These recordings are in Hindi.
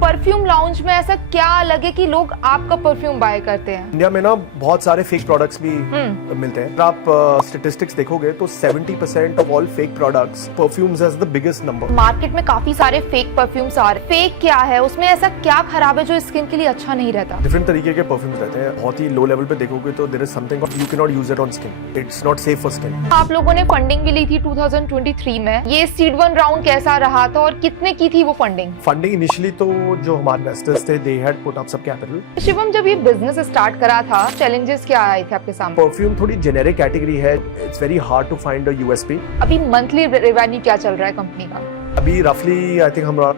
परफ्यूम लॉन्च में ऐसा क्या अलग है कि लोग आपका परफ्यूम बाय करते हैं? इंडिया में ना बहुत सारे फेक प्रोडक्ट्स भी मिलते हैं। अगर आप स्टेटिस्टिक्स देखोगे तो 70% of all fake products perfumes has the biggest number. Market में काफी सारे फेक परफ्यूम्स आ रहे हैं। फेक क्या है, उसमें ऐसा क्या खराब है जो स्किन के लिए अच्छा नहीं रहता? डिफरेंट तरीके के परफ्यूम्स रहते हैं। बहुत ही लो लेवल पे देखोगे तो there is something you can not use it on skin, it's not safe for skin. आप लोगों ने फंडिंग भी ली थी 2023 में। ये सीड 1 राउंड कैसा रहा था और कितने की थी वो फंडिंग इनिशियली तो जो हमारे इन्वेस्टर्स थे दे हैड पुट अप सब कैपिटल। शिवम, जब ये बिजनेस स्टार्ट करा था, चैलेंजेस क्या आए थे आपके सामने? परफ्यूम थोड़ी जेनेरिक कैटेगरी है, it's very hard to find a USP. अभी मंथली रेवेन्यू क्या चल रहा है कंपनी का? अभी रफली आई थिंक हमारा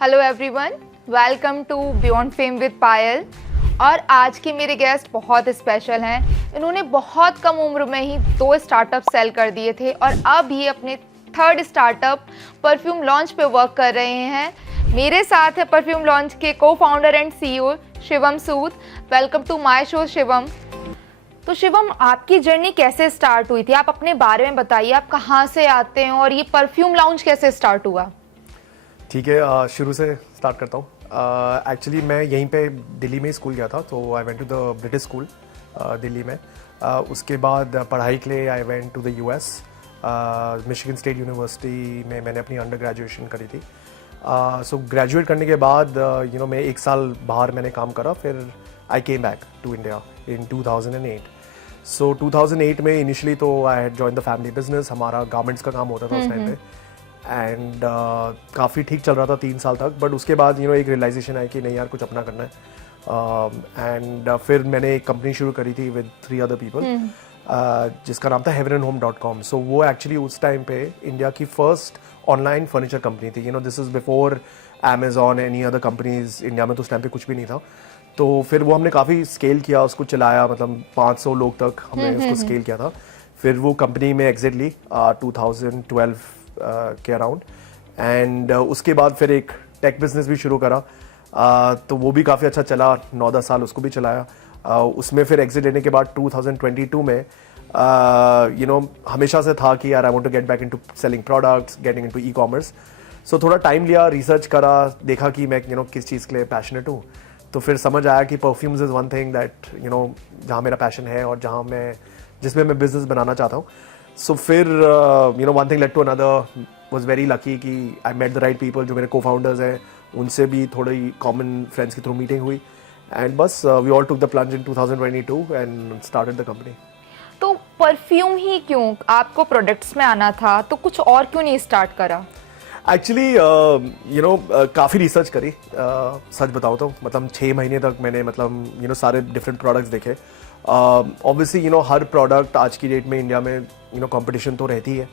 hello everyone, welcome to Beyond Fame with Payal. और आज के मेरे गेस्ट बहुत स्पेशल हैं। इन्होंने बहुत कम उम्र में ही 2 स्टार्टअप सेल कर दिए थे और अब ये अपने 3rd स्टार्टअप परफ्यूम लॉन्च पे वर्क कर रहे हैं। मेरे साथ है परफ्यूम लॉन्च के cofounder and CEO Shivam Sood. Welcome to my show Shivam. तो शिवम, आपकी जर्नी कैसे स्टार्ट हुई थी? आप अपने बारे में बताइए, आप कहाँ से आते हैं और ये परफ्यूम लॉन्च कैसे स्टार्ट हुआ? ठीक है, शुरू से स्टार्ट करता हूँ। एक्चुअली मैं यहीं पे दिल्ली में स्कूल गया था, तो I went to the British school Delhi में। उसके बाद पढ़ाई के लिए I went to the US, Michigan state university में मैंने अपनी अंडर ग्रेजुएशन करी थी। सो ग्रेजुएट करने के बाद मैं 1 साल बाहर मैंने काम करा, फिर I came back to India in 2008। So 2008 में इनिशियली तो I had join the family business. हमारा गारमेंट्स का काम होता था उस टाइम पे, एंड काफ़ी ठीक चल रहा था 3 साल तक। बट उसके बाद एक रियलाइजेशन आई कि नहीं यार, कुछ अपना करना है। एंड फिर मैंने एक कंपनी शुरू करी थी विद 3 अदर पीपल, जिसका नाम था heavenandhome.com। सो वो एक्चुअली उस टाइम पे इंडिया की फर्स्ट ऑनलाइन फर्नीचर कंपनी थी। This is before Amazon, any other companies. India में तो उस टाइम पे कुछ भी नहीं था। तो फिर वो हमने काफ़ी स्केल किया, उसको चलाया, मतलब 500 लोग तक हमने उसको स्केल किया था। फिर वो कंपनी में एग्जिट ली 2012 के अराउंड। एंड उसके बाद फिर एक टेक बिजनेस भी शुरू करा, तो वो भी काफ़ी अच्छा चला, 9-10 साल उसको भी चलाया। उसमें फिर एग्जिट लेने के बाद 2022 में हमेशा से था कि यार I want to get back into selling products, getting into ecommerce. So थोड़ा टाइम लिया, रिसर्च करा, देखा कि मैं किस चीज़ के लिए पैशनेट हूँ। तो फिर समझ आया कि perfumes is one thing that जहाँ मेरा पैशन है और जिसमें मैं बिजनेस बनाना चाहता हूँ। सो फिर one thing led to another, was very lucky कि I met the right people। जो मेरे co-founders हैं उनसे भी थोड़ी common friends के थ्रू मीटिंग हुई, and बस we all took the plunge in 2022 and started the company। तो परफ्यूम ही क्यों? आपको प्रोडक्ट्स में आना था, तो कुछ और क्यों नहीं स्टार्ट करा? एक्चुअली काफ़ी रिसर्च करी, सच बताओ तो मतलब 6 महीने तक मैंने सारे डिफरेंट प्रोडक्ट्स देखे। ऑब्वियसली हर प्रोडक्ट आज की डेट में इंडिया में कंपटीशन तो रहती है,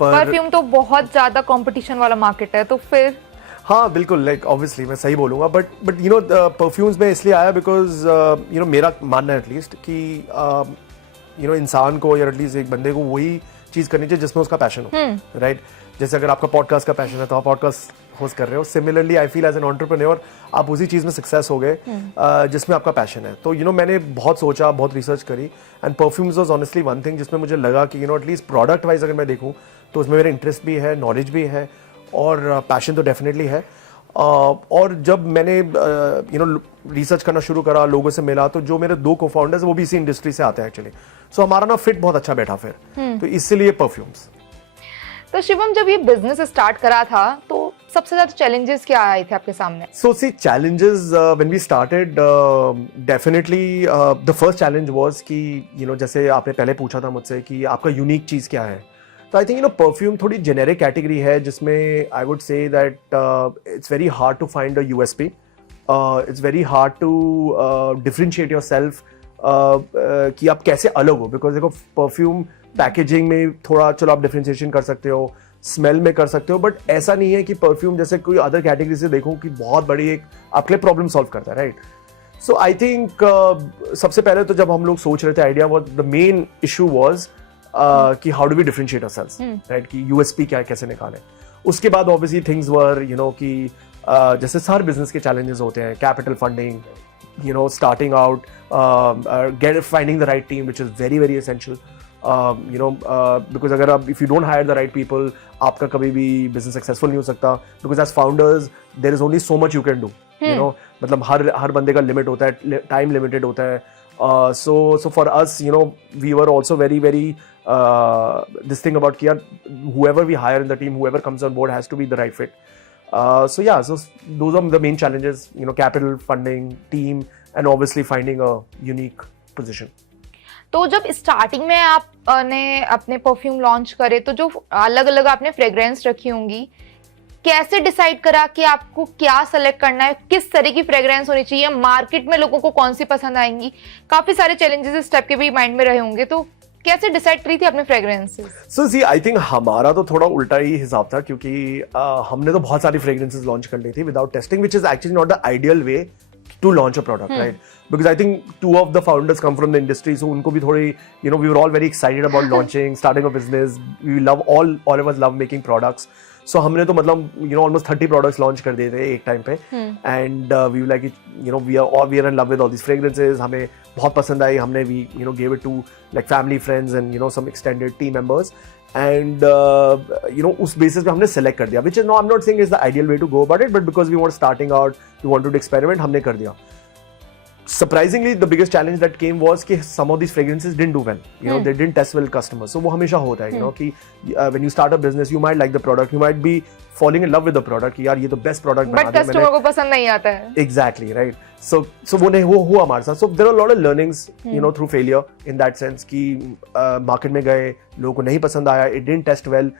पर परफ्यूम तो बहुत ज़्यादा कंपटीशन वाला मार्केट है, तो फिर हाँ बिल्कुल, लाइक ऑब्वियसली मैं सही बोलूँगा। बट परफ्यूम्स में इसलिए आया बिकॉज मेरा मानना है एटलीस्ट कि इंसान को या एटलीस्ट एक बंदे को वही चीज़ करनी चाहिए जिसमें उसका पैशन हो, राइट? जैसे अगर आपका पॉडकास्ट का पैशन है तो आप पॉडकास्ट होस्ट कर रहे हो। Similarly I feel as an entrepreneur आप उसी चीज़ में सक्सेस हो गए जिसमें आपका पैशन है। तो मैंने बहुत सोचा, बहुत रिसर्च करी, and perfumes was honestly one thing जिसमें मुझे लगा कि एटलीस्ट प्रोडक्ट वाइज अगर मैं देखूँ तो उसमें मेरा इंटरेस्ट भी है, नॉलेज भी है और पैशन तो डेफिनेटली है। और जब मैंने रिसर्च करना शुरू करा, लोगों से मिला, तो जो मेरे 2 को-फाउंडर्स वो भी इसी इंडस्ट्री से आते हैं एक्चुअली। सो हमारा ना फिट बहुत अच्छा बैठा फिर, तो इसलिए परफ्यूम्स। तो शिवम, जब ये बिजनेस स्टार्ट करा था तो सबसे ज्यादा चैलेंजेस क्या आए थे आपके सामने? So see, challenges when we started, definitely the first challenge was कि जैसे आपने पहले पूछा था मुझसे कि आपका यूनिक चीज़ क्या है। तो आई थिंक परफ्यूम थोड़ी जेनेरिक कैटेगरी है जिसमें I would say that it's very hard to find a USP, it's very hard to differentiate yourself कि आप कैसे अलग हो। बिकॉज देखो, परफ्यूम पैकेजिंग में थोड़ा चलो आप डिफरेंशिएशन कर सकते हो, स्मेल में कर सकते हो, बट ऐसा नहीं है कि परफ्यूम जैसे कोई अदर कैटेगरी से देखूं कि बहुत बड़ी एक आपके लिए प्रॉब्लम सॉल्व करता है, राइट? सो आई थिंक सबसे पहले तो जब हम लोग सोच रहे थे, idea the main issue was कि how do we differentiate ourselves, right? कि यूएसपी क्या है, कैसे निकालें। उसके बाद ऑब्वियसली थिंग्स वर कि जैसे हर बिजनेस के चैलेंजेस होते हैं, capital funding, starting out, finding the right team, which is very very essential. Because if you don't hire the right people, आपका कभी भी business successful नहीं हो सकता. Because as founders, there is only so much you can do. मतलब हर बंदे का limit होता है, time limited होता है. So for us, we were also very very this thing about कि यार whoever we hire in the team, whoever comes on board has to be the right fit. So those are the main challenges, capital, funding, team, and obviously finding a unique position. तो जब स्टार्टिंग में आपने अपने परफ्यूम लॉन्च करे तो जो अलग अलग आपने फ्रेग्रेंस रखी होंगी, कैसे डिसाइड करा कि आपको क्या सेलेक्ट करना है, किस तरह की फ्रेग्रेंस होनी चाहिए, मार्केट में लोगों को कौन सी पसंद आएंगी? काफी सारे चैलेंजेस इस स्टेप के भी माइंड में रहे होंगे, तो कैसे डिसाइड करी थी अपने fragrances? So C, I think हमारा तो थोड़ा उल्टा ही हिसाब था, क्योंकि हमने तो बहुत सारी फ्रेग्रेंसेस लॉन्च कर ली थी without testing, which is actually not the ideal way to launch a product, right? Because I think two of the founders come from the industry, so unko bhi thodi, we were all very excited about launching, starting a business. We love all of us love making products. So हमने तो मतलब almost 30 products launch कर दिए थे एक time पे, and we were like, we are in love with all these fragrances. हमें बहुत पसंद आई, हमने we gave it to like family, friends, and some extended team members. And उस basis पे हमने select कर दिया, which is, no, I'm not saying is the ideal way to go about it, but because we were starting out, we wanted to experiment, हमने कर दिया. Surprisingly, the biggest challenge that came was कि some of these fragrances didn't do well. They didn't test well customers. So वो हमेशा होता है, कि when you start a business, you might like the product, you might be falling in love with the product कि यार ये तो best product बना दिया मैंने. But customer को पसंद नहीं आता है. Exactly, right. So वो हुआ हमारे साथ. So there are a lot of learnings, through failure in that sense कि market में गए, लोगों को नहीं पसंद आया, it didn't test well.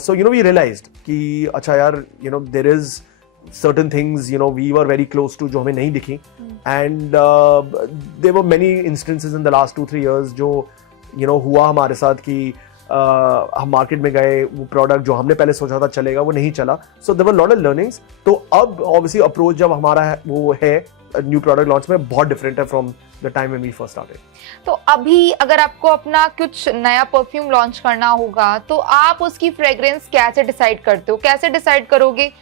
So we realized कि अच्छा यार, there is certain things we were very close to जो हमें नहीं दिखी, and there were many instances in the last 2-3 years जो हुआ हमारे साथ कि हम मार्केट में गए, वो प्रोडक्ट जो हमने पहले सोचा था चलेगा वो नहीं चला. So there were a lot of learnings. तो अब obviously अप्रोच जब हमारा वो है न्यू प्रोडक्ट लॉन्च में बहुत डिफरेंट है from the time when we first started. तो अभी अगर आपको अपना कुछ नया परफ्यूम लॉन्च करना होगा तो आप उसकी फ्रेग्रेंस कैसे डिसाइड करते हो? कैसे डिसाइड करोगे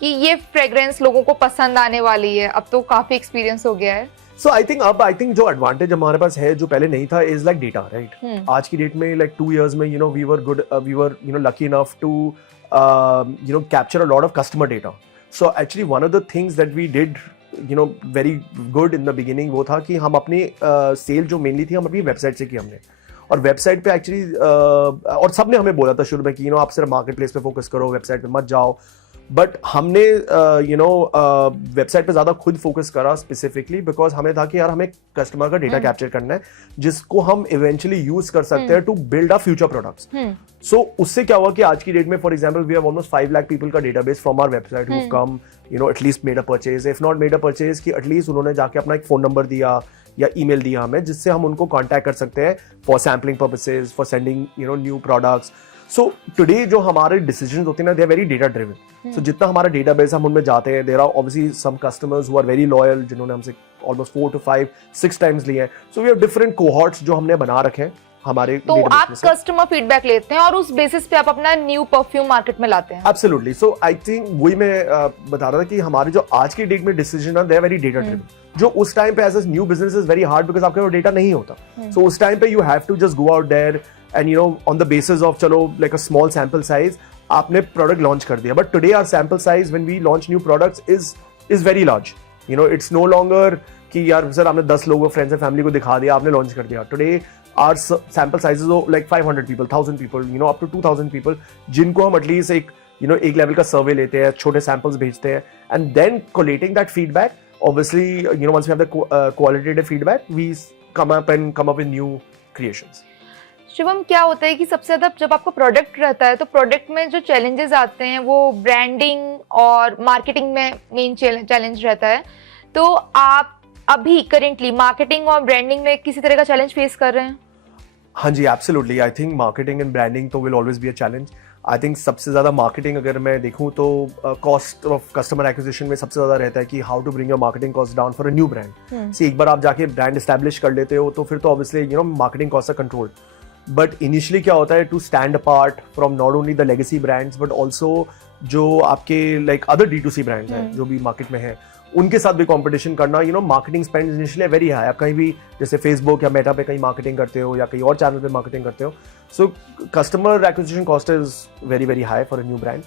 कि ये फ्रेग्रेंस लोगों को पसंद आने वाली है? अब तो काफी एक्सपीरियंस हो गया है. So I think जो एडवांटेज हमारे पास है जो पहले नहीं था इज लाइक डेटा, राइट? आज की डेट में लाइक 2 years में we were lucky enough to capture a lot of customer data. So actually one of the things that we did very good in the beginning वो था कि हम अपनी सेल जो मेनली थी हम अपनी वेबसाइट से की हमने, और वेबसाइट पे एक्चुअली और सबने हमें बोला था शुरू में कि आप सिर्फ मार्केट प्लेस पे फोकस करो, वेबसाइट पे मत जाओ. बट हमने वेबसाइट पे ज़्यादा खुद फोकस करा स्पेसिफिकली बिकॉज हमें था कि यार हमें कस्टमर का डेटा कैप्चर करना है जिसको हम इवेंचुअली यूज कर सकते हैं to build a future products. So उससे क्या हुआ कि आज की डेट में for example we have almost 5 lakh people का database from our website who come at least made a purchase, if not made a purchase कि एटलीस्ट उन्होंने जाके अपना एक फोन नंबर दिया या ईमेल दिया हमें जिससे हम उनको कांटेक्ट कर सकते हैं for sampling purposes, for sending new products. So today जो हमारे डिसीजंस होते हैं ना they are very data driven. So जितना हमारा डेटाबेस हम उनमें जाते हैं, there are obviously some customers who are very loyal जिन्होंने हमसे ऑलमोस्ट 4 to 5, 6 टाइम्स लिए हैं. So we have different cohorts जो हमने बना रखे हैं हमारे. तो आप कस्टमर फीडबैक लेते हैं और उस बेसिस पे आप अपना न्यू परफ्यूम मार्केट में लाते हैं? एब्सोल्युटली. सो आई थिंक वही मैं बता रहा था कि हमारे जो आज की डेट में डिसीजन है they are very data driven. जो उस टाइम पे as a new business is very hard because आपके पास डेटा नहीं होता. सो उस टाइम पे you have to just go out there and on the basis of चलो like a small sample size आपने product launch कर दिया. But today our sample size when we launch new products is very large. It's no longer कि यार सर आपने 10 लोगों friends and family को दिखा दिया, आपने launch कर दिया. Today our sample sizes are like 500 people, 1000 people, up to 2000 people जिनको हम at least एक level का survey लेते हैं, छोटे samples भेजते हैं, and then collating that feedback. Obviously once we have the qualitative feedback we come up with new creations. Shivam, क्या होता है कि सबसे ज्यादा जब आपका प्रोडक्ट रहता है तो प्रोडक्ट में जो चैलेंजेस आते हैं वो ब्रांडिंग और मार्केटिंग में मेन चैलेंज रहता है. तो आप अभी करेंटली मार्केटिंग और ब्रांडिंग में किसी तरह का चैलेंज फेस कर रहे हैं? हाँ जी, absolutely. I think marketing and branding तो will always be a challenge. I think सबसे ज़्यादा मार्केटिंग अगर मैं देखूँ तो कॉस्ट ऑफ कस्टमर एक्विजिशन में सबसे ज़्यादा रहता है कि how to bring your marketing cost down for a new brand. एक बार आप जाके ब्रांड एस्टैब्लिश कर लेते हो तो फिर तो obviously marketing cost are control. But initially क्या होता है to stand apart from not only the legacy brands but also जो आपके लाइक अदर D2C ब्रांड्स हैं जो भी मार्केट में है उनके साथ भी कंपटीशन करना, you know marketing spend initially very high. आप कहीं भी जैसे फेसबुक या मेटा पे कहीं मार्केटिंग करते हो या कहीं और चैनल पे मार्केटिंग करते हो, so customer acquisition cost is very very high for a new brand.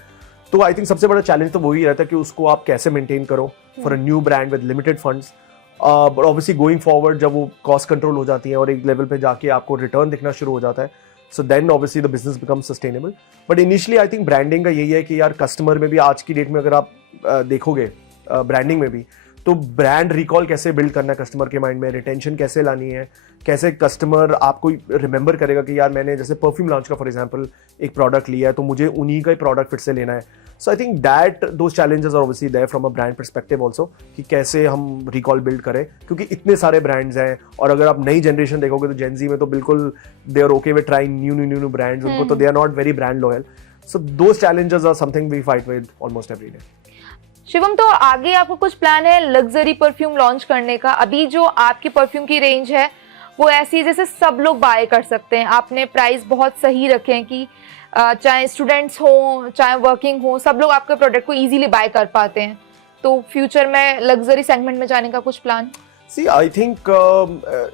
तो आई थिंक सबसे बड़ा चैलेंज तो वही रहता है कि उसको आप कैसे मेंटेन करो for a new brand with limited funds. But obviously going forward जब वो कॉस्ट कंट्रोल हो जाती है और एक लेवल पे जाके आपको रिटर्न दिखना शुरू हो जाता है, so then obviously the business become sustainable. But initially I think branding का यही है कि यार कस्टमर में भी आज की डेट में अगर आप देखोगे ब्रांडिंग में भी, तो ब्रांड रिकॉल कैसे बिल्ड करना है कस्टमर के माइंड में, रिटेंशन कैसे लानी है, कैसे कस्टमर आपको रिमेंबर करेगा कि यार मैंने जैसे परफ्यूम लॉन्च का फॉर एग्जांपल एक प्रोडक्ट लिया है तो मुझे उन्हीं का ही प्रोडक्ट फिर से लेना है। So I think that those challenges are obviously there from a brand perspective also, कि कैसे हम रिकॉल बिल्ड करें, क्योंकि इतने सारे ब्रांड्स हैं। और अगर आप नई जनरेशन देखोगे तो जेनजी में तो बिल्कुल they are okay with trying new brands, उनको तो they are not very brand loyal. So those challenges are something we fight with almost every day. Shivam, तो आगे आपको कुछ प्लान है लग्जरी परफ्यूम लॉन्च करने का? अभी जो आपकी परफ्यूम की रेंज है वो ऐसी है जैसे सब लोग बाय कर सकते हैं। आपने प्राइस बहुत सही रखे हैं कि चाहे स्टूडेंट्स हो चाहे वर्किंग हो, सब लोग आपके प्रोडक्ट को इजीली बाय कर पाते हैं। तो फ्यूचर में लग्जरी सेगमेंट में जाने का कुछ plan? See I think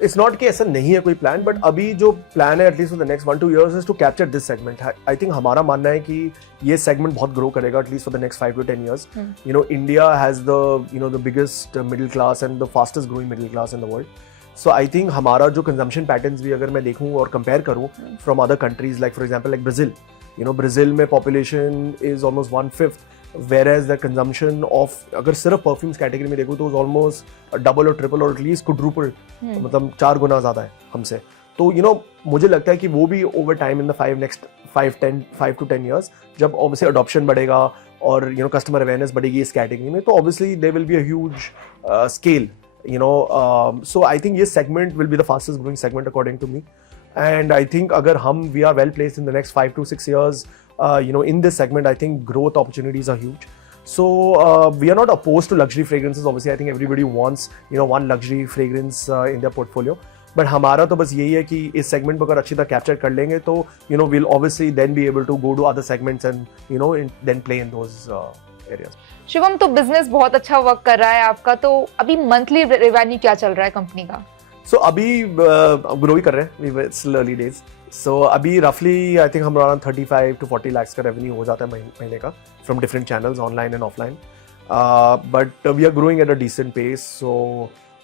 it's not कि ऐसा नहीं है कोई प्लान, बट अभी जो प्लान है at least for the next 1-2 years is to capture this segment. I think हमारा मानना है कि ये सेगमेंट बहुत ग्रो करेगा at least for the next 5 to 10 years। You know India has the biggest middle class and the fastest growing middle class in the world. So I think हमारा जो कंजम्पशन पैटर्न्स भी अगर मैं देखूँ और कंपेयर करूँ from other countries like for example like Brazil, you know Brazil में population is almost 1/5, whereas the consumption of अगर सिर्फ परफ्यूम्स कैटेगरी में देखूँ तो ऑलमोस्ट डबल और ट्रिपल और एटलीस्ट क्वाड्रुपल, मतलब 4 गुना ज़्यादा है हमसे। तो यू नो मुझे लगता है कि वो भी over time in the 5 to 10 years जब ऑब्वियसली अडॉप्शन बढ़ेगा और यू नो कस्टमर अवेयरनेस बढ़ेगी इस कैटेगरी में, तो obviously there will be a huge scale, you know, so I think this segment will be the fastest growing segment according to me, and I think agar we are well placed in the next 5 to 6 years, you know, in this segment, I think growth opportunities are huge. So we are not opposed to luxury fragrances. Obviously I think everybody wants, you know, one luxury fragrance in their portfolio, but हमारा तो बस यही है कि इस सेगमेंट को अगर अच्छी तरह कैप्चर कर लेंगे तो you know we'll obviously then be able to go to other segments and you know then play in those areas. Shivam, तो बिजनेस बहुत अच्छा वर्क कर रहा है आपका, तो अभी मंथली रेवेन्यू क्या चल रहा है कंपनी का? सो अभी ग्रो ही कर रहे हैं, इट्स अर्ली डेज। सो अभी रफली आई थिंक हम अराउंड 35 to 40 lakhs का रेवेन्यू हो जाता है महीने का from different channels online and offline, but we are growing at a decent pace. So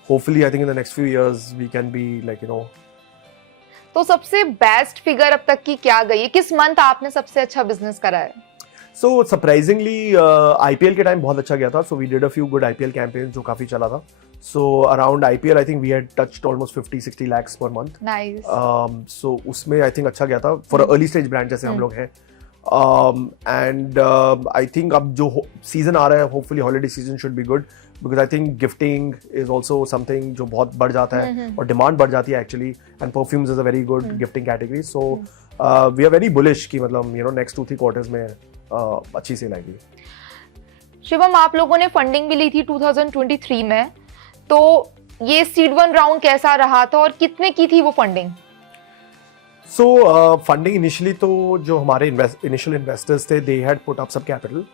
hopefully I think in the next few years we can be like you know. तो सबसे बेस्ट फिगर अब तक की क्या गई है? किस मंथ आपने सबसे अच्छा बिजनेस करा है? सो सरप्राइजिंगली IPL के टाइम बहुत अच्छा गया था। So we did a few good IPL campaigns जो काफी चला था। So around IPL I think we had touched almost 50-60 lakhs per month. Nice. So उसमें आई थिंक अच्छा गया था फॉर अर्ली स्टेज ब्रांड जैसे हम लोग हैं। एंड आई थिंक अब जो सीजन आ रहा है hopefully holiday season should be good, because I think gifting is also something जो बहुत बढ़ जाता है और डिमांड बढ़ जाती है actually, and perfumes is a very good gifting category. So we are very bullish कि मतलब यू नो नेक्स्ट 2-3 quarters में अच्छी सेल आएगी। शिवम, आप लोगों ने फंडिंग भी ली थी 2023 में, तो ये सीड 1 राउंड कैसा रहा था और कितने की थी वो फंडिंग? सो फंडिंग इनिशियली तो जो हमारे इनिशियल इन्वेस्टर्स थे दे हैड पुट अप सब capital.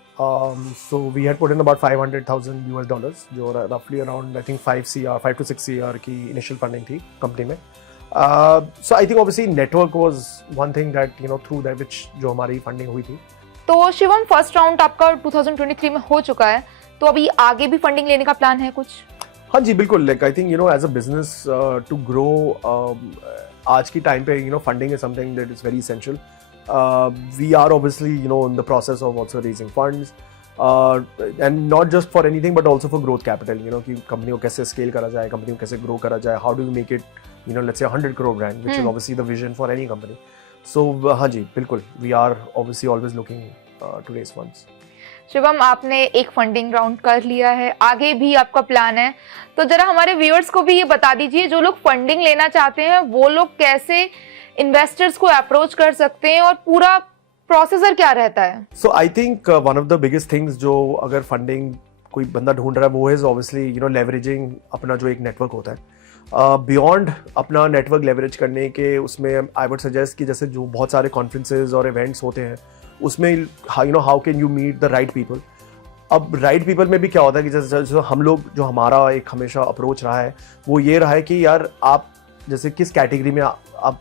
So we had put in about $500,000 जो रफली around I think 5 to 6 CR की इनिशियल फंडिंग थी कंपनी में। So I think obviously network was one thing that you know through that which जो हमारी फंडिंग हुई थी। तो शिवम, फर्स्ट राउंड आपका 2023 में हो चुका है, तो अभी आगे भी फंडिंग लेने का प्लान है कुछ? हाँ जी बिल्कुल, like I think you know as a business to grow आज की टाइम पे you know funding is something that is very essential. We are obviously you know in the process of also raising funds and not just for anything but also for growth capital, you know कि कंपनी को कैसे स्केल करा जाए, कंपनी को कैसे ग्रो करा जाए, how do you make it you know let's say 100 crore brand which is obviously the vision for any company. So हाँ जी बिल्कुल, we are obviously always looking to raise funds. Shivam, आपने एक फंडिंग राउंड कर लिया है, आगे भी आपका प्लान है, तो जरा हमारे व्यूअर्स को भी ये बता दीजिए जो लोग फंडिंग लेना चाहते हैं वो लोग कैसे इन्वेस्टर्स को अप्रोच कर सकते हैं और पूरा प्रोसेसर क्या रहता है? So I think one of the biggest things जो अगर फंडिंग कोई बंदा ढूंढ रहा है वो is obviously you know leveraging अपना जो एक नेटवर्क होता है। बियॉन्ड अपना नेटवर्क लेवरेज करने के उसमें आई वुड सजेस्ट कि जैसे जो बहुत सारे कॉन्फ्रेंसेज और इवेंट्स होते हैं उसमें you know how can you meet the right people. अब राइट पीपल में भी क्या होता है कि जैसे हम लोग जो हमारा एक हमेशा अप्रोच रहा है वो ये रहा है कि यार आप जैसे किस कैटेगरी में आप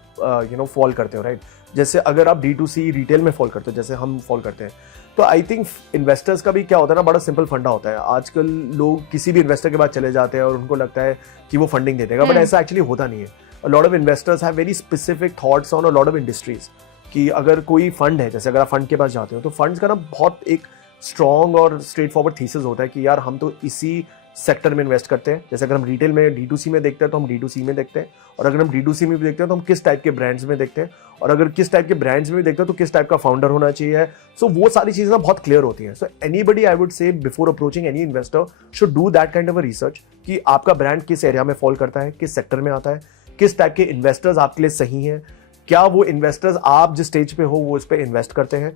फॉल करते हो, राइट। जैसे अगर आप D2C रिटेल में फॉल करते हो जैसे हम फॉल करते हैं, तो आई थिंक इन्वेस्टर्स का भी क्या होता है ना, बड़ा सिंपल फंडा होता है। आजकल लोग किसी भी इन्वेस्टर के पास चले जाते हैं और उनको लगता है कि वो फंडिंग दे देगा, बट ऐसा एक्चुअली होता नहीं है। A lot of investors have very specific thoughts on a lot of industries, कि अगर कोई फंड है, जैसे अगर आप फंड के पास जाते हो तो फंड्स का ना बहुत एक स्ट्रॉन्ग और स्ट्रेट फॉरवर्ड थीसिस होता है कि यार हम तो इसी सेक्टर में इन्वेस्ट करते हैं। जैसे अगर हम रिटेल में D2C में देखते हैं तो हम D2C में देखते हैं, और अगर हम D2C में भी देखते हैं तो हम किस टाइप के ब्रांड्स में देखते हैं, और अगर किस टाइप के ब्रांड्स में भी देखते हैं तो किस टाइप का फाउंडर होना चाहिए। सो वो सारी चीज़ें ना बहुत क्लियर होती हैं। सो एनीबडी आई वुड से before approaching any investor should do that kind of a research कि आपका ब्रांड किस एरिया में फॉल करता है, किस सेक्टर में आता है, किस टाइप के इन्वेस्टर्स आपके लिए सही हैं, क्या वो इन्वेस्टर्स आप जिस स्टेज पे हो वो उस पर इन्वेस्ट करते हैं।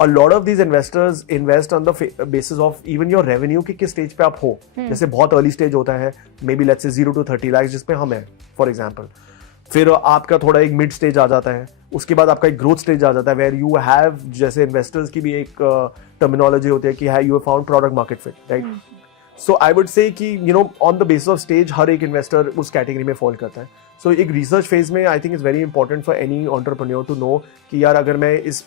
A lot of these investors invest on the basis of even your revenue कि किस स्टेज पे आप हो। जैसे बहुत अर्ली स्टेज होता है, may be let's say 0 to 30 lakh जिसपे हम हैं फॉर एग्जांपल। फिर आपका थोड़ा एक मिड स्टेज आ जाता है, उसके बाद आपका एक ग्रोथ स्टेज आ जाता है वेयर यू हैव, जैसे इन्वेस्टर्स की भी एक टर्मिनोलॉजी होती है कि है you have found product market fit, right. So I would say कि on the basis of stage हर एक इन्वेस्टर उस कैटेगरी में फॉल करता है। सो एक रिसर्च फेज में I think is very important for any entrepreneur to know कि यार अगर मैं इस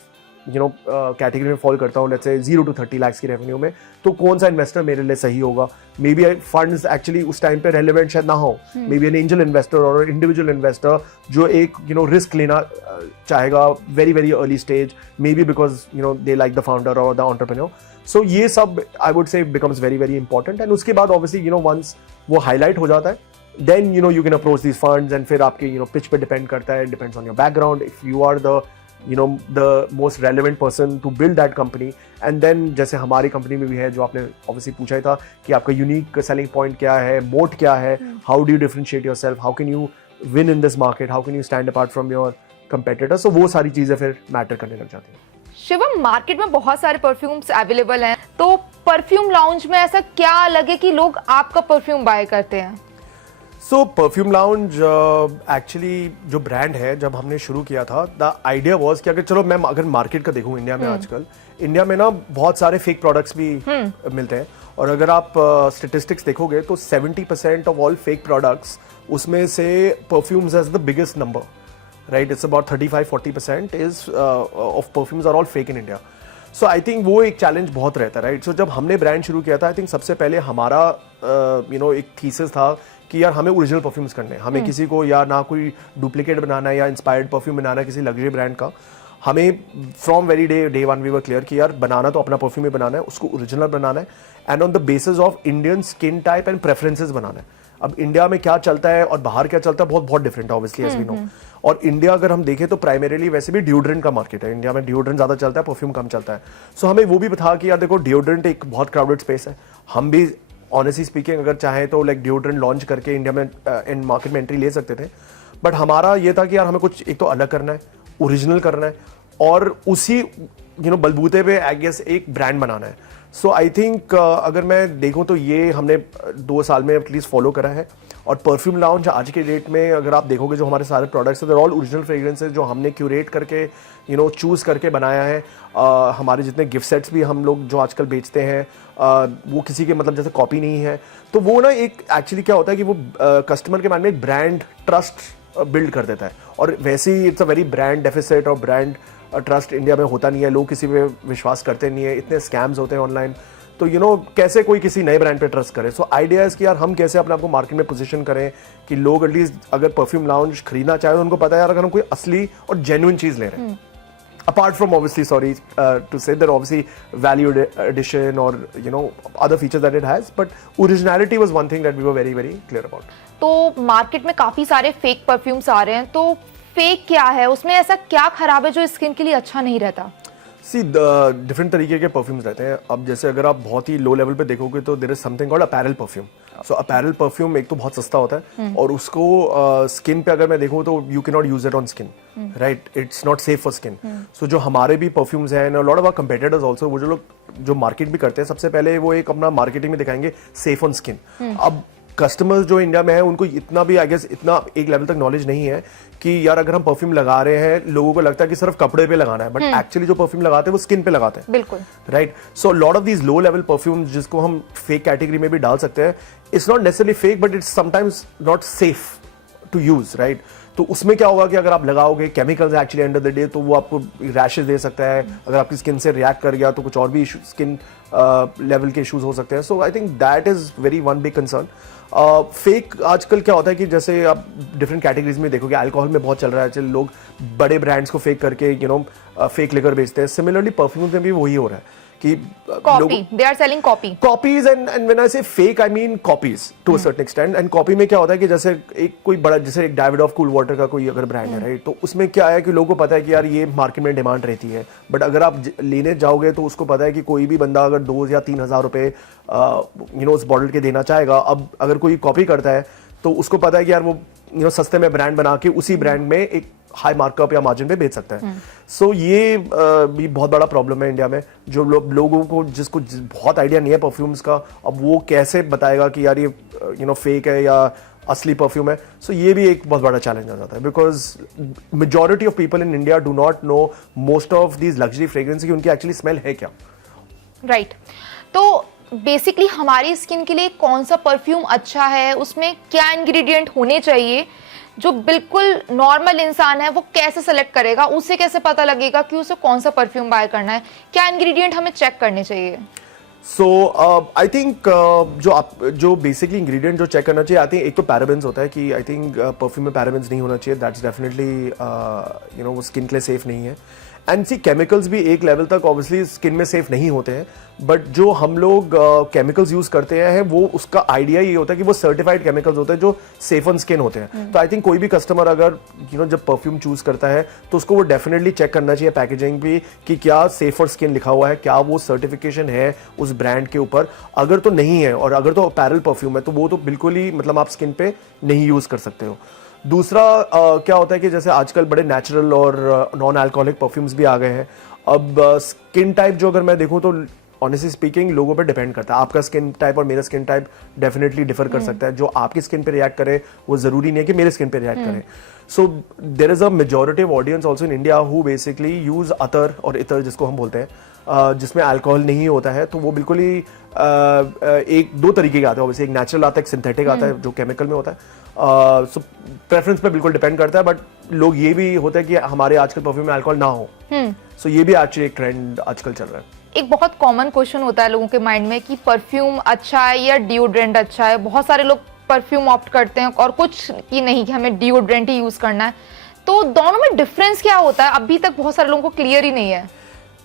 कैटेगरी में फॉल करता हूँ, लेट्स से 0 to 30 लाख की रेवेन्यू में, तो कौन सा इन्वेस्टर मेरे लिए सही होगा। मे बी फंड्स एक्चुअली उस टाइम पे रेलेवेंट शायद ना हो, maybe an angel investor और इंडिविजुअल इन्वेस्टर जो एक रिस्क लेना चाहेगा very very early stage, maybe because they like the founder और द एंटरप्रेन्योर। सो ये सब I would say becomes very very important. And उसके बाद ऑब्वियसली वंस वो हाईलाइट हो जाता है, then you can approach these funds. And फिर आपके पिच पे डिपेंड करता है, depends on your background, if you are the the most relevant person to build that company. And then जैसे हमारी कंपनी में भी है, जो आपने obviously पूछा ही था कि आपका यूनिक सेलिंग पॉइंट क्या है, मोट क्या है, how do you differentiate yourself, how can you win in this market, how can you stand apart from your competitors. So वो सारी चीज़ें फिर मैटर करने लग जाती हैं। शिवम, मार्केट में बहुत सारे परफ्यूम्स अवेलेबल हैं, तो परफ्यूम लाउंज में ऐसा क्या अलग है कि लोग आपका परफ्यूम बाय करते हैं? सो परफ्यूम लाउंज एक्चुअली जो ब्रांड है, जब हमने शुरू किया था, द आइडिया वॉज कि अगर मार्केट का देखूं इंडिया में, आजकल इंडिया में ना बहुत सारे फेक प्रोडक्ट्स भी मिलते हैं। और अगर आप स्टेटिस्टिक्स देखोगे तो 70% ऑफ ऑल फेक प्रोडक्ट्स, उसमें से perfumes as the biggest number, right. It's about 35-40% is of perfumes are all fake in India. So I think वो एक चैलेंज बहुत रहता है, राइट। सो जब हमने ब्रांड शुरू किया था, आई थिंक सबसे पहले हमारा एक थीसिस था कि यार हमें ओरिजिनल परफ्यूम्स करने हैं। हमें किसी को या ना कोई डुप्लीकेट बनाना है या इंस्पायर्ड परफ्यूम बनाना है किसी लग्जरी ब्रांड का। हमें from very day one we were clear कि यार बनाना तो अपना परफ्यूम ही बनाना है, उसको ओरिजिनल बनाना है, and on the basis of Indian skin type and preferences बनाना है। अब इंडिया में क्या चलता है और बाहर क्या चलता है बहुत बहुत डिफरेंट है, ऑब्वियसली, एज वी नो। और इंडिया अगर हम देखें तो प्राइमरीली वैसे भी डिओड्रेंट का मार्केट है। इंडिया में डिओड्रेंट ज्यादा चलता है, परफ्यूम कम चलता है। सो हमें वो भी था कि यार देखो, डिओड्रेंट एक बहुत क्राउडेड स्पेस है। हम भी ऑनेस्टली स्पीकिंग अगर चाहें तो लाइक डिओड्रेंट लॉन्च करके इंडिया में इन मार्केट में एंट्री ले सकते थे, बट हमारा ये था कि यार हमें कुछ एक तो अलग करना है, ओरिजिनल करना है, और उसी बलबूते पे आई गेस एक ब्रांड बनाना है। सो आई थिंक अगर मैं देखूं तो ये हमने 2 साल में एटलीस्ट फॉलो करा है। और परफ्यूम लाउंज आज के डेट में अगर आप देखोगे जो हमारे सारे प्रोडक्ट्स हैं, ऑल ओरिजिनल फ्रेग्रेंसेस जो हमने क्यूरेट करके चूज़ करके बनाया है। हमारे जितने गिफ्ट सेट्स भी हम लोग जो आजकल बेचते हैं, वो किसी के मतलब जैसे कॉपी नहीं है। तो वो ना एक एक्चुअली क्या होता है कि वो कस्टमर के माइंड में एक ब्रांड ट्रस्ट बिल्ड कर देता है। और वैसे ही it's a very brand deficit, और ब्रांड ट्रस्ट इंडिया में होता नहीं है, लोग किसी पे विश्वास करते नहीं है, इतने स्कैम्स होते हैं ऑनलाइन। तो कैसे कोई किसी नए ब्रांड पे ट्रस्ट करे। सो आइडिया है कि यार हम कैसे अपने आप को मार्केट में पोजीशन करें कि लोग एटलीस्ट अगर परफ्यूम लाउंज खरीदना चाहे तो उनको पता है यार अगर हम कोई असली और जेन्युइन चीज ले रहे हैं। Apart from obviously, sorry to say, there are obviously value addition or other features that it has, but originality was one thing that we were very very clear about. तो मार्केट में काफी सारे फेक परफ्यूम्स आ रहे हैं, तो फेक क्या है, उसमें ऐसा क्या खराब है जो स्किन के लिए अच्छा नहीं रहता? सी डिफरेंट तरीके के परफ्यूम्स रहते हैं। अब जैसे अगर आप बहुत ही लो लेवल पे देखोगे तो there is something called apparel perfume. So apparel perfume एक तो बहुत सस्ता होता है, और उसको स्किन पे अगर मैं देखूँ तो you can not use it on skin, right. It's not safe for skin. So जो हमारे भी परफ्यूम्स हैं, lot of our competitors also, वो जो लोग जो मार्केट भी करते हैं, सबसे पहले वो एक अपना मार्केटिंग में दिखाएंगे सेफ ऑन स्किन। अब कस्टमर्स जो इंडिया में है उनको इतना भी आई गेस इतना एक लेवल तक नॉलेज नहीं है कि यार अगर हम परफ्यूम लगा रहे हैं, लोगों को लगता है कि सिर्फ कपड़े पे लगाना है, बट एक्चुअली जो परफ्यूम लगाते हैं वो स्किन पे लगाते हैं। बिल्कुल right. So lot of these low level perfume जिसको हम फेक कैटेगरी में भी डाल सकते हैं, it's not necessarily fake but it's sometimes not safe to use. Right. तो उसमें क्या होगा कि अगर आप लगाओगे chemicals actually end of the day, तो वो आपको रैशेस दे सकता है। अगर आपकी स्किन से रिएक्ट कर गया तो कुछ और भी स्किन लेवल के इश्यूज हो सकते हैं। So I think that is very one big concern. Fake आजकल क्या होता है कि जैसे आप डिफरेंट कैटेगरीज में देखोगे, अल्कोहल में बहुत चल रहा है, चल लोग बड़े ब्रांड्स को फेक करके फेक लिकर बेचते हैं। सिमिलरली परफ्यूम में भी वही हो रहा है कि copy, they are selling copy, copies and when I say fake I mean copies to a certain extent. And copy में क्या होता है कि जैसे एक कोई बड़ा, जैसे एक डेविड कूल वाटर का कोई अगर ब्रांड है, राइट, तो उसमें क्या है कि लोगों को पता है कि यार ये मार्केट में डिमांड रहती है, बट अगर आप लेने जाओगे तो उसको पता है कि कोई भी बंदा अगर 2 या 3 हज़ार रुपए उस बॉटल के देना चाहेगा। अब अगर कोई कॉपी करता है तो उसको पता है कि यार वो सस्ते में ब्रांड बना के उसी ब्रांड में एक हाई मार्कअप या मार्जिन पे बेच सकता है। सो ये भी बहुत बड़ा प्रॉब्लम है इंडिया में, जो लोगों को जिसको बहुत आइडिया नहीं है परफ्यूम्स का, अब वो कैसे बताएगा कि यार ये फेक है या असली परफ्यूम है। सो ये भी एक बहुत बड़ा चैलेंज आ जाता है, because majority of people in India do not know most of these luxury fragrance की उनकी एक्चुअली स्मेल है क्या। राइट। तो बेसिकली हमारी स्किन के लिए कौन सा परफ्यूम अच्छा है, उसमें क्या इंग्रेडिएंट होने चाहिए, जो बिल्कुल नॉर्मल इंसान है वो कैसे सेलेक्ट करेगा, उसे कैसे पता लगेगा कि उसे कौन सा परफ्यूम बाय करना है, क्या इंग्रेडिएंट हमें चेक करने चाहिए? सो आई थिंक जो बेसिकली इंग्रेडिएंट जो चेक करना चाहिए, आई थिंक एक तो पैराबेन्स होता है कि आई थिंक परफ्यूम में पैराबेन्स नहीं होना चाहिए। दैट्स डेफिनेटली वो स्किन के लिए सेफ नहीं है। एंड सी केमिकल्स भी एक लेवल तक ऑब्वियसली स्किन में सेफ नहीं होते हैं, बट जो हम लोग केमिकल्स यूज करते हैं वो उसका आइडिया ये होता है कि वो सर्टिफाइड केमिकल्स होते हैं जो सेफ ऑन स्किन होते हैं। तो आई थिंक कोई भी कस्टमर अगर जब परफ्यूम चूज करता है तो उसको वो डेफिनेटली चेक करना चाहिए पैकेजिंग भी कि क्या सेफ फॉर स्किन लिखा हुआ है, क्या वो सर्टिफिकेशन है उस ब्रांड के ऊपर। अगर तो नहीं है और अगर तो अपैरल परफ्यूम है तो वो तो बिल्कुल ही मतलब आप स्किन पे नहीं यूज कर सकते हो। दूसरा क्या होता है कि जैसे आजकल बड़े नेचुरल और नॉन अल्कोहलिक परफ्यूम्स भी आ गए हैं। अब स्किन टाइप जो अगर मैं देखूं तो ऑनेस्टली स्पीकिंग लोगों पे डिपेंड करता है। आपका स्किन टाइप और मेरा स्किन टाइप डेफिनेटली डिफर कर सकता है। जो आपकी स्किन पे रिएक्ट करे वो जरूरी नहीं है कि मेरे स्किन पे रिएक्ट करे। So there is a majority of audience also in India who basically use अतर और इतर जिसको हम बोलते हैं, जिसमें अल्कोहल नहीं होता है। तो वो बिल्कुल ही एक दो तरीके के आते हैं, ऑब्वियसली एक नेचुरल आता है, एक सिंथेटिक आता है जो केमिकल में होता है। सो प्रेफरेंस पे बिल्कुल डिपेंड करता है, बट लोग ये भी होता है कि हमारे आजकल परफ्यूम में अल्कोहल ना हो। सो ये भी एक्चुअली एक ट्रेंड आजकल चल रहा है। एक बहुत कॉमन क्वेश्चन होता है लोगों के माइंड में कि परफ्यूम अच्छा है या डिओड्रेंट अच्छा है। बहुत सारे लोग परफ्यूम ऑप्ट करते हैं और कुछ की नहीं कि हमें डिओड्रेंट ही यूज करना है। तो दोनों में डिफरेंस क्या होता है, अभी तक बहुत सारे लोगों को क्लियर ही नहीं है।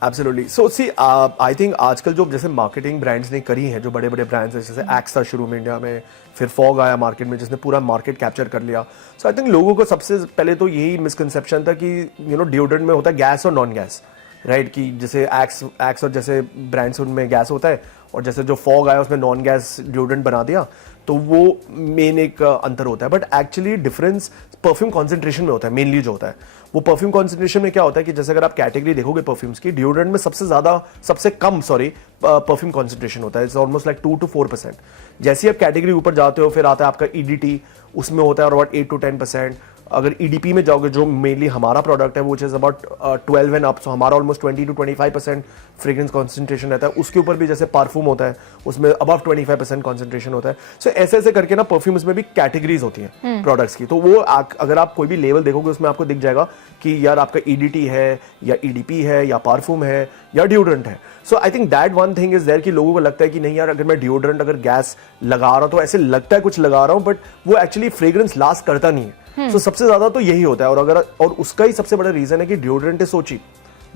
Absolutely. So C I think आजकल जो जैसे मार्केटिंग ब्रांड्स ने करी है, जो बड़े बड़े ब्रांड्स हैं, जैसे एक्स था शुरू में इंडिया में, फिर फॉग आया मार्केट में जिसने पूरा मार्केट कैप्चर कर लिया। सो आई थिंक लोगों को सबसे पहले तो यही मिसकंसेप्शन था कि डिओड्रेंट में होता है गैस और नॉन गैस, राइट, कि जैसे एक्स और जैसे ब्रांड्स उनमें गैस होता है और जैसे जो फॉग आया उसमें नॉन गैस डिओड्रेंट बना दिया, तो वो मेन एक अंतर होता है। But actually difference perfume concentration में होता है। मेनली जो होता है वो परफ्यूम कॉन्सेंट्रेशन में क्या होता है कि जैसे अगर आप कैटेगरी देखोगे परफ्यूम्स की, डिओड्रेंट में सबसे कम परफ्यूम कॉन्सेंट्रेशन होता है। It's almost like 2 to 4%। जैसे आप कैटेगरी ऊपर जाते हो फिर आता है आपका EDT, उसमें होता है अबाउट 8 to 10%। अगर EDP में जाओगे जो मेनली हमारा प्रोडक्ट है वो इज अबाउट 12 एंड अप, सो हमारा ऑलमोस्ट 20 to 25% फ्रेग्रेंस कॉन्सेंट्रेशन रहता है। उसके ऊपर भी जैसे परफ्यूम होता है उसमें अबव 25% कॉन्सेंट्रेशन होता है। सो ऐसे ऐसे करके ना परफ्यूम्स में भी कैटेगरीज होती हैं प्रोडक्ट्स की। तो वो अगर आप कोई भी लेवल देखोगे उसमें आपको दिख जाएगा कि यार आपका EDT है या EDP है या परफ्यूम है या डिओड्रेंट है। So I think that one thing is there कि लोगों को लगता है कि नहीं यार अगर मैं डिओड्रेंट अगर गैस लगा रहा हूं तो ऐसे लगता है कुछ लगा रहा हूं, बट वो एक्चुअली फ्रेग्रेंस लास्ट करता नहीं है। सो सबसे ज्यादा तो यही होता है। और उसका ही सबसे बड़ा रीजन है कि deodorant is so cheap,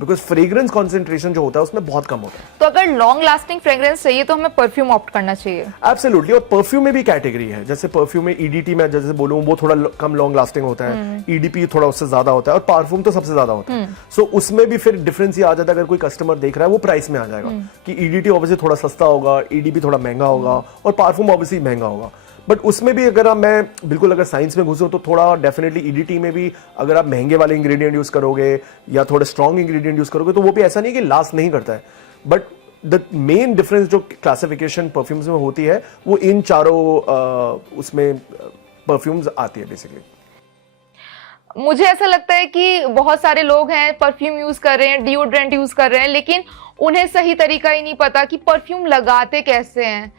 because fragrance concentration जो होता है उसमें बहुत कम होता है। तो अगर लॉन्ग लास्टिंग फ्रेग्रेंस चाहिए तो हमें परफ्यूम ऑप्ट करना चाहिए। एब्सोल्युटली। और परफ्यूम में भी कैटेगरी है, जैसे परफ्यूम में EDT में जैसे बोलूं वो थोड़ा कम लॉन्ग लास्टिंग होता है, EDP थोड़ा उससे ज्यादा होता है और परफ्यूम तो सबसे ज्यादा होता है। सो उसमें भी फिर डिफरेंस ये आ जाता है। अगर कोई कस्टमर देख रहा है वो प्राइस में आ जाएगा कि EDT ऑब्वियसली थोड़ा सस्ता होगा, EDP थोड़ा महंगा होगा और परफ्यूम ऑब्वियसली महंगा होगा। बट उसमें भी अगर मैं बिल्कुल अगर साइंस में घुसूं तो थोड़ा डेफिनेटली EDT में भी अगर आप महंगे वाले इंग्रेडिएंट यूज करोगे या थोड़े स्ट्रॉन्ग इंग्रेडिएंट यूज करोगे तो वो भी ऐसा नहीं कि लास्ट नहीं करता है, बट द मेन डिफरेंस जो क्लासिफिकेशन परफ्यूम्स में होती है वो इन चारों उसमें परफ्यूम्स आती है बेसिकली। मुझे ऐसा लगता है कि बहुत सारे लोग हैं परफ्यूम यूज कर रहे हैं, डिओड्रेंट यूज कर रहे हैं, लेकिन उन्हें सही तरीका ही नहीं पता कि परफ्यूम लगाते कैसे हैं।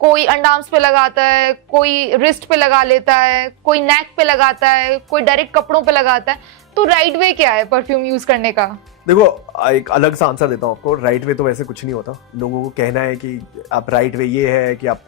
कोई अंडार्म्स पे लगाता है, कोई रिस्ट पे लगा लेता है, कोई नेक पे लगाता है, कोई डायरेक्ट कपड़ों पे लगाता है। तो राइट वे क्या है परफ्यूम यूज करने का? देखो, एक अलग सा आंसर देता हूँ आपको। राइट वे तो वैसे कुछ नहीं होता। लोगों को कहना है कि आप राइट वे ये है कि आप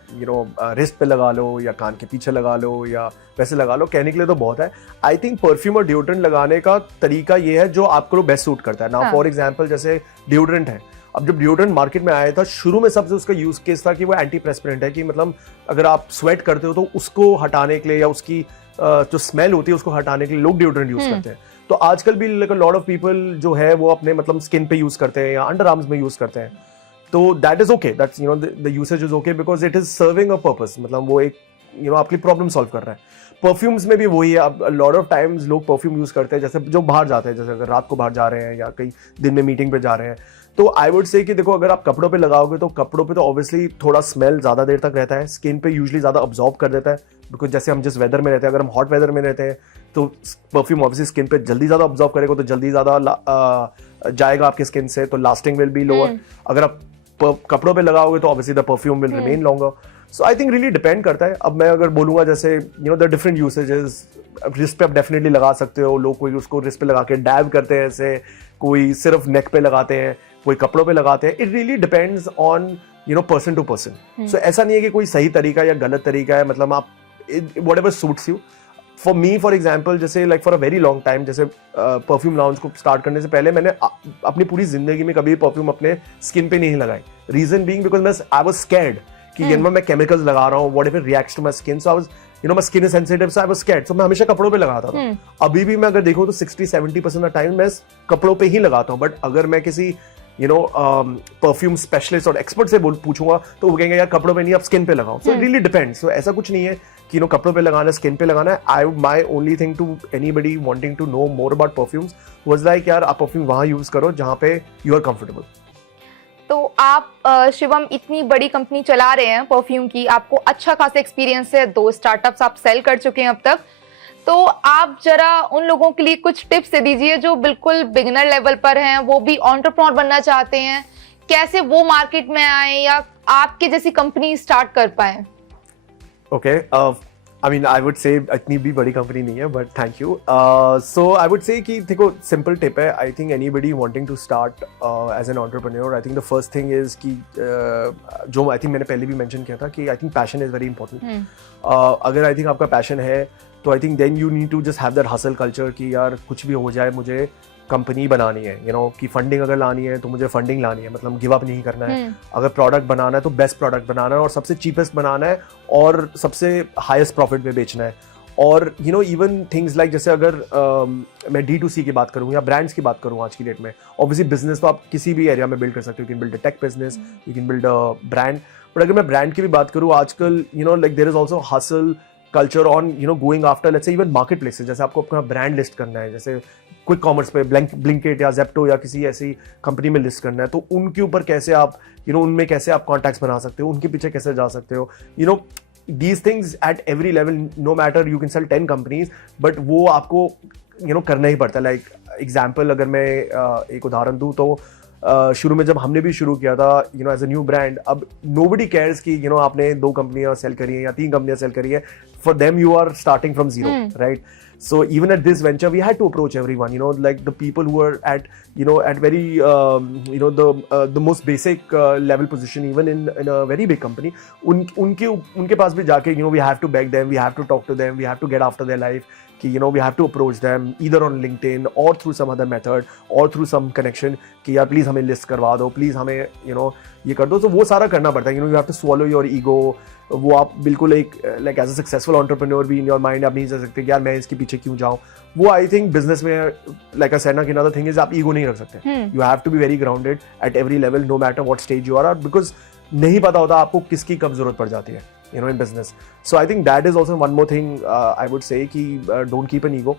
रिस्ट पे लगा लो या कान के पीछे लगा लो या वैसे लगा लो, कहने के लिए तो बहुत है। आई थिंक परफ्यूम और डिओड्रेंट लगाने का तरीका ये है जो आपको बेस्ट सूट करता है ना। फॉर एग्जाम्पल जैसे डिओड्रेंट है, अब जब डिओड्रेंट मार्केट में आया था शुरू में सबसे उसका यूज केस था कि वो एंटी प्रेस्पिरेंट है, कि मतलब अगर आप स्वेट करते हो तो उसको हटाने के लिए या उसकी जो स्मेल होती है उसको हटाने के लिए लोग डिओड्रेंट यूज करते हैं। तो आजकल भी लॉट ऑफ पीपल जो है वो अपने मतलब स्किन पे यूज करते हैं या अंडर आर्म्स में यूज करते हैं। तो that is okay, that's the usage is okay because it is serving a purpose. मतलब वो एक आपकी प्रॉब्लम सॉल्व कर रहा है। परफ्यूम्स में भी वही है। अब लॉट ऑफ टाइम्स लोग परफ्यूम यूज करते हैं जैसे जो बाहर जाते हैं, जैसे अगर रात को बाहर जा रहे हैं या कहीं दिन में मीटिंग पे जा रहे हैं। तो आई वुड से कि देखो, अगर आप कपड़ों पे लगाओगे तो कपड़ों पे तो ऑब्वियसली थोड़ा स्मेल ज्यादा देर तक रहता है, स्किन पे यूजुअली ज्यादा अब्जॉर्ब कर देता है। बिकॉज जैसे हम जिस वेदर में रहते हैं, अगर हम हॉट वेदर में रहते हैं तो परफ्यूम ऑब्वियसली स्किन पे जल्दी ज्यादा अब्जॉर्ब करेगा, तो जल्दी ज्यादा जाएगा आपके स्किन से, तो लास्टिंग विल बी लोअर। अगर आप कपड़ों पे लगाओगे तो obviously the perfume will remain longer. So I think really depend करता है। अब मैं अगर बोलूंगा जैसे द डिफरेंट यूसेजेस, रिस्ट पे आप डेफिनेटली लगा सकते हो। लोग कोई उसको रिस्ट पे लगा के डैब करते हैं, ऐसे कोई सिर्फ नेक पे लगाते हैं, कोई कपड़ों पे लगाते हैं। It really depends on person to person. So ऐसा नहीं है कि कोई सही तरीका या गलत तरीका है। मतलब आप whatever suits you. For me for example, जैसे like for a very long time, जैसे परफ्यूम लॉन्च को स्टार्ट करने से पहले मैंने अपनी पूरी जिंदगी में कभी परफ्यूम अपने स्किन पे नहीं लगाई। Reason being because I was scared कि मैं केमिकल्स लगा रहा हूँ, whatever reacts to my skin. So I was my skin is sensitive, so I was scared. So मैं हमेशा कपड़ों पे लगाता था। अभी भी मैं अगर देखूं तो 60-70% ऑफ टाइम मैं कपड़ों पे ही लगाता हूँ। बट अगर मैं किसी परफ्यूम स्पेशलिस्ट और एक्सपर्ट से पूछूंगा तो वो कहेंगे यार कपड़ों पे नहीं, आप स्किन पे लगाओ। So it really depends. So ऐसा कुछ नहीं है कि कपड़ों पे लगाना, स्किन पे लगाना है। My only thing to anybody wanting to know more about perfumes was like, यार आप परफ्यूम वहां यूज करो जहां पे यू आर कंफर्टेबल। तो आप शिवम इतनी बड़ी कंपनी चला रहे हैं परफ्यूम की, आपको अच्छा खासा एक्सपीरियंस है, 2 स्टार्टअप्स आप सेल कर चुके हैं अब तक। तो आप जरा उन लोगों के लिए कुछ टिप्स दे दीजिए जो बिल्कुल बिगिनर लेवल पर हैं, वो भी एंटरप्रेन्योर बनना चाहते हैं, कैसे वो मार्केट में आए या आपके जैसी कंपनी स्टार्ट कर पाए। Okay, I mean I would say इतनी भी बड़ी कंपनी नहीं है, but thank you. So I would say कि देखो, सिंपल टिप है। I think anybody wanting to start as an entrepreneur, I think the first thing is कि जो आई थिंक मैंने पहले भी मेंशन किया था कि I think passion is very important. अगर आई थिंक आपका पैशन है तो I think then you need to just have that hustle culture कि यार कुछ भी हो जाए मुझे कंपनी बनानी है, कि फंडिंग अगर लानी है तो मुझे फंडिंग लानी है, मतलब गिव अप नहीं करना है। अगर प्रोडक्ट बनाना है तो बेस्ट प्रोडक्ट बनाना है और सबसे चीपेस्ट बनाना है और सबसे हाईएस्ट प्रॉफिट में बेचना है। और इवन थिंग्स लाइक जैसे अगर मैं D2C की बात करूँ या ब्रांड्स की बात करूँ आज की डेट में, ऑब्वियसली बिजनेस तो आप किसी भी एरिया में बिल्ड कर सकते हो। You can build a tech business, you can build a brand. But अगर मैं ब्रांड की भी बात करूँ, आजकल like there is also hustle culture on going after let's say even marketplaces. जैसे आपको अपना ब्रांड लिस्ट करना है, जैसे क्विक कॉमर्स पे ब्लिंकिट या ज़ेप्टो या किसी ऐसी कंपनी में लिस्ट करना है, तो उनके ऊपर कैसे आप उनमें कैसे आप कॉन्टैक्ट्स बना सकते हो, उनके पीछे कैसे जा सकते हो। These things at every level, no matter you can sell 10 companies, but वो आपको करना ही पड़ता है। लाइक एग्जाम्पल अगर मैं एक उदाहरण दूँ तो शुरू में जब हमने भी शुरू किया था एज अ न्यू ब्रांड, अब नोबडी केयर्स कि आपने 2 कंपनियां सेल करी है या 3 कंपनियां सेल करी है। For them you are starting from zero, right? So even at this venture, we had to approach everyone, like the people who were at, at very, the most basic level position, even in a very big company. उनके पास भी जाके, we have to beg them, we have to talk to them, we have to get after their life. कि we have to approach them either on LinkedIn or through some other method or through some connection कि यार प्लीज हमें लिस्ट करवा दो, प्लीज हमें ये कर दो। तो वो सारा करना पड़ता है। you have to swallow your ego। वो आप बिल्कुल एक like as a successful entrepreneur भी इन योर माइंड आप नहीं कर सकते कि यार मैं इसके पीछे क्यों जाऊं। वो आई थिंक बिजनेस में लाइक आई सेड ना कि अनदर थिंग इज आप ईगो नहीं रख सकते। You have to be very grounded at every level, no matter what stage you are, because नहीं पता होता आपको किसकी कब जरूरत पड़ जाती है in business. So I think that is also one more thing I would say ki don't keep an ego,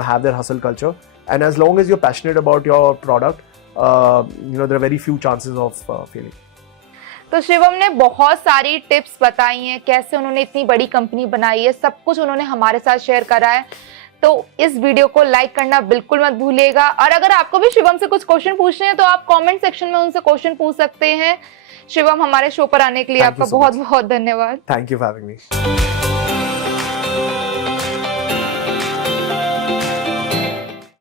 have their hustle culture, and as long as you're passionate about your product, there are very few chances of failing. तो शिवम ने बहुत सारी टिप्स बताई हैं, कैसे उन्होंने इतनी बड़ी कंपनी बनाई है, सब कुछ उन्होंने हमारे साथ शेयर करा है। तो इस वीडियो को लाइक करना बिल्कुल मत भूलिएगा, और अगर आपको भी शिवम से कुछ क्वेश्चन पूछने हैं तो आप कमेंट सेक्शन में उनसे क्वेश्चन पूछ सकते हैं। शिवम, हमारे शो पर आने के लिए आपका बहुत बहुत धन्यवाद। Thank you for having me.